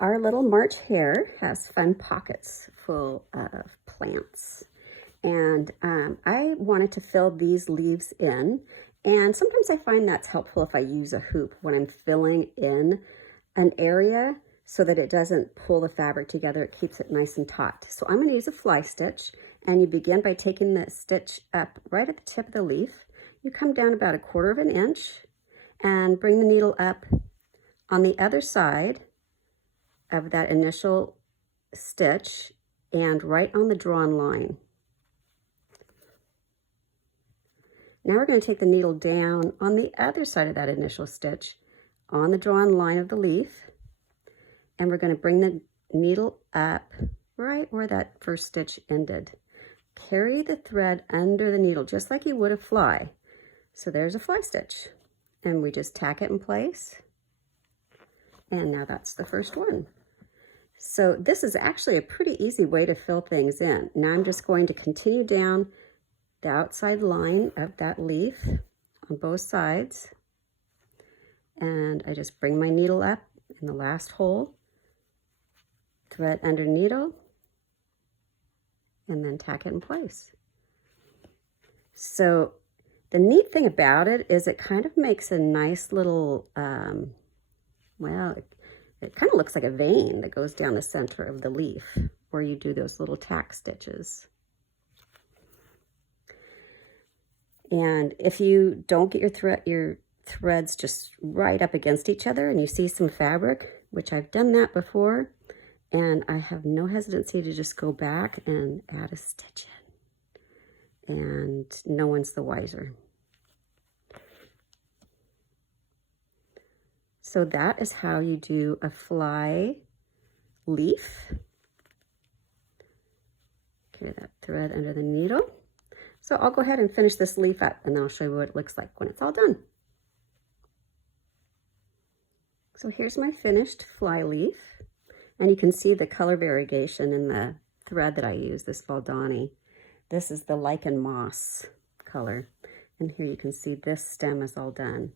Our little March Hare has fun pockets full of plants. And I wanted to fill these leaves in. And sometimes I find that's helpful if I use a hoop when I'm filling in an area so that it doesn't pull the fabric together. It keeps it nice and taut. So I'm going to use a fly stitch. And you begin by taking the stitch up right at the tip of the leaf. You come down about 1/4 of an inch and bring the needle up on the other side of that initial stitch and right on the drawn line. Now we're going to take the needle down on the other side of that initial stitch on the drawn line of the leaf, and we're going to bring the needle up right where that first stitch ended. Carry the thread under the needle just like you would a fly. So there's a fly stitch, and we just tack it in place. And now that's the first one. So this is actually a pretty easy way to fill things in. Now I'm just going to continue down the outside line of that leaf on both sides. And I just bring my needle up in the last hole, thread under needle, and then tack it in place. So the neat thing about it is it kind of makes a nice little, it kind of looks like a vein that goes down the center of the leaf where you do those little tack stitches. And if you don't get your threads just right up against each other and you see some fabric, which I've done that before, and I have no hesitancy to just go back and add a stitch in, and no one's the wiser. So that is how you do a fly leaf. Carry that thread under the needle. So I'll go ahead and finish this leaf up, and then I'll show you what it looks like when it's all done. So here's my finished fly leaf, and you can see the color variegation in the thread that I use, this Valdani. This is the lichen moss color, and here you can see this stem is all done.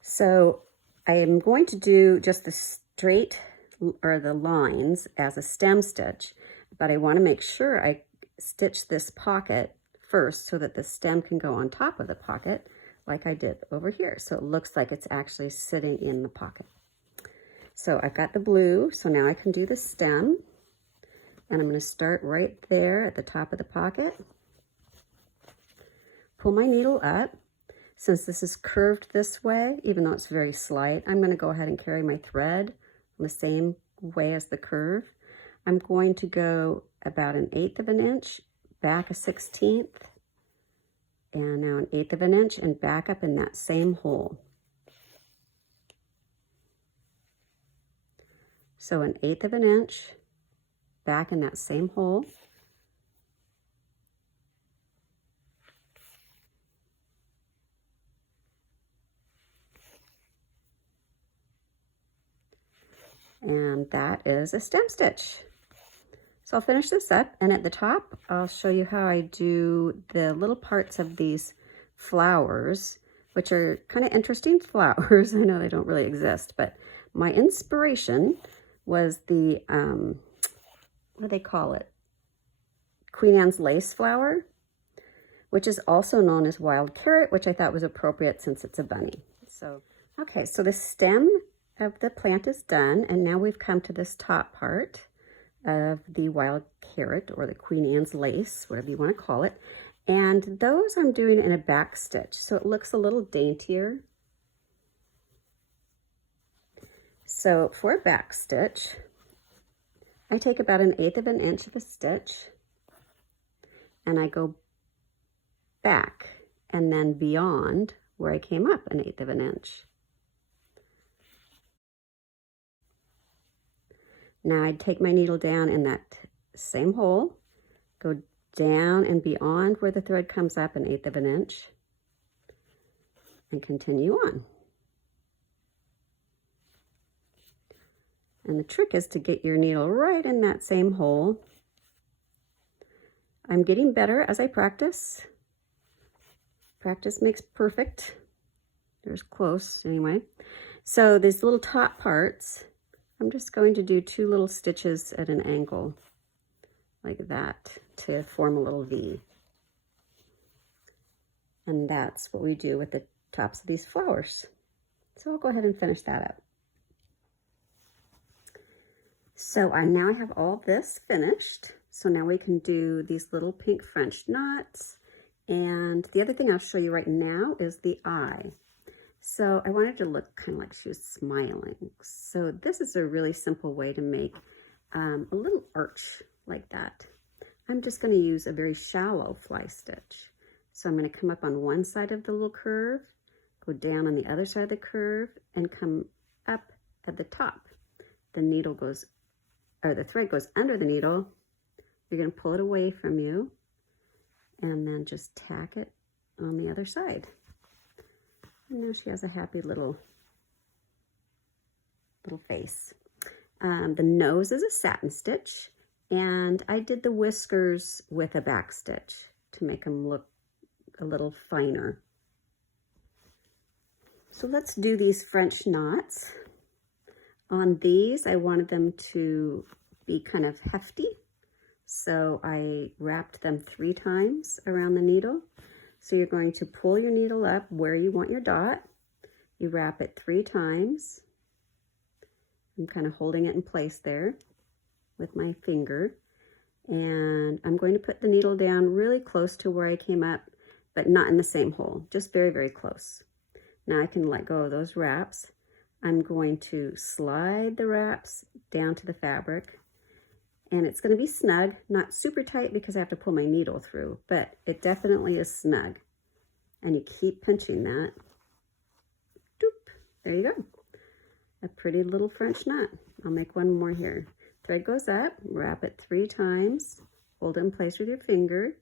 So I am going to do just the straight or the lines as a stem stitch, but I want to make sure I stitch this pocket first so that the stem can go on top of the pocket like I did over here. So it looks like it's actually sitting in the pocket. So I've got the blue, so now I can do the stem, and I'm going to start right there at the top of the pocket. Pull my needle up. Since this is curved this way, even though it's very slight, I'm going to go ahead and carry my thread the same way as the curve. I'm going to go about 1/8 of an inch, back 1/16, and now 1/8 of an inch, and back up in that same hole. So 1/8 of an inch, back in that same hole. And that is a stem stitch. So I'll finish this up, and at the top, I'll show you how I do the little parts of these flowers, which are kind of interesting flowers. I know they don't really exist, but my inspiration was the, what do they call it? Queen Anne's lace flower, which is also known as wild carrot, which I thought was appropriate since it's a bunny. So, okay, so the stem of the plant is done, and now we've come to this top part of the wild carrot, or the Queen Anne's lace, whatever you want to call it, and those I'm doing in a back stitch, so it looks a little daintier. So for a back stitch, I take about 1/8 of an inch of a stitch, and I go back and then beyond where I came up 1/8 of an inch. Now I'd take my needle down in that same hole, go down and beyond where the thread comes up 1/8 of an inch, and continue on. And the trick is to get your needle right in that same hole. I'm getting better as I practice. Practice makes perfect. There's close anyway. So these little top parts, I'm just going to do 2 little stitches at an angle like that to form a little V. And that's what we do with the tops of these flowers. So I'll go ahead and finish that up. So I now have all this finished. So now we can do these little pink French knots. And the other thing I'll show you right now is the eye. So I wanted to look kind of like she was smiling. So this is a really simple way to make a little arch like that. I'm just going to use a very shallow fly stitch. So I'm going to come up on one side of the little curve, go down on the other side of the curve, and come up at the top. The needle goes, or the thread goes under the needle. You're going to pull it away from you and then just tack it on the other side. And now she has a happy little face. The nose is a satin stitch, and I did the whiskers with a back stitch to make them look a little finer. So let's do these French knots. On these, I wanted them to be kind of hefty, so I wrapped them 3 times around the needle. So you're going to pull your needle up where you want your dot. You wrap it 3 times. I'm kind of holding it in place there with my finger. And I'm going to put the needle down really close to where I came up, but not in the same hole, just very, very close. Now I can let go of those wraps. I'm going to slide the wraps down to the fabric, and it's going to be snug, not super tight because I have to pull my needle through, but it definitely is snug. And you keep pinching that. Doop, there you go. A pretty little French knot. I'll make one more here. Thread goes up, wrap it 3 times, hold it in place with your finger,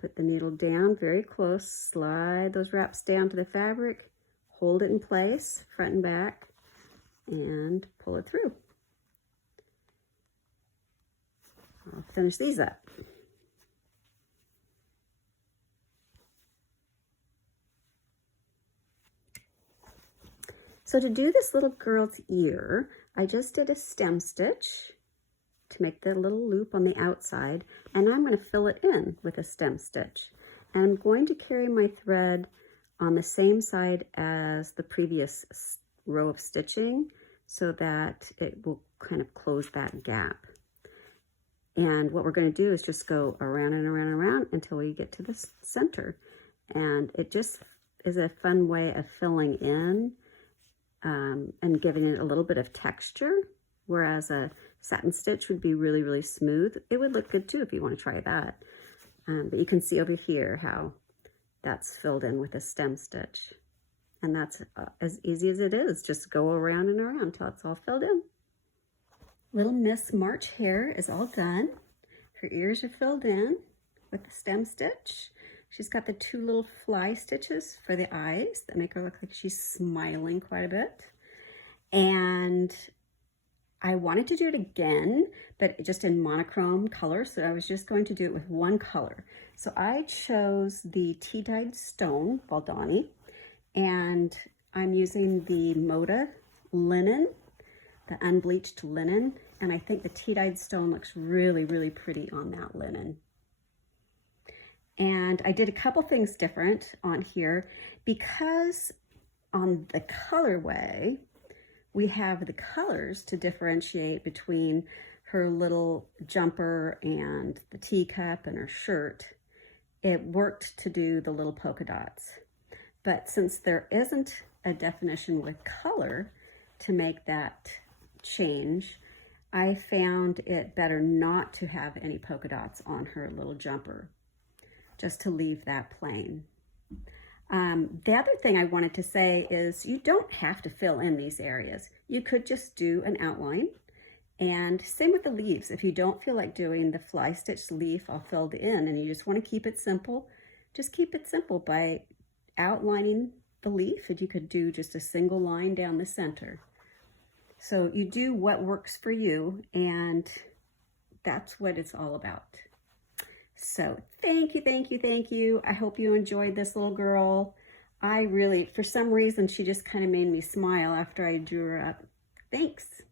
put the needle down very close, slide those wraps down to the fabric, hold it in place, front and back, and pull it through. I'll finish these up. So to do this little girl's ear, I just did a stem stitch to make the little loop on the outside, and I'm going to fill it in with a stem stitch. And I'm going to carry my thread on the same side as the previous row of stitching so that it will kind of close that gap. And what we're going to do is just go around and around and around until we get to the center. And it just is a fun way of filling in and giving it a little bit of texture, whereas a satin stitch would be really, really smooth. It would look good too if you want to try that. But you can see over here how that's filled in with a stem stitch. And that's as easy as it is. Just go around and around until it's all filled in. Little Miss March Hare is all done. Her ears are filled in with the stem stitch. She's got the 2 little fly stitches for the eyes that make her look like she's smiling quite a bit. And I wanted to do it again, but just in monochrome color, so I was just going to do it with one color. So I chose the tea-dyed stone, Valdani, and I'm using the Moda linen, the unbleached linen, and I think the tea-dyed stone looks really, really pretty on that linen. And I did a couple things different on here because on the colorway, we have the colors to differentiate between her little jumper and the teacup and her shirt. It worked to do the little polka dots. But since there isn't a definition with color to make that change, I found it better not to have any polka dots on her little jumper, just to leave that plain. The other thing I wanted to say is you don't have to fill in these areas. You could just do an outline, and same with the leaves. If you don't feel like doing the fly stitch leaf all filled in and you just want to keep it simple, just keep it simple by outlining the leaf, and you could do just a single line down the center. So you do what works for you, and that's what it's all about. So thank you, thank you, thank you. I hope you enjoyed this little girl. I really, for some reason, she just kind of made me smile after I drew her up. Thanks.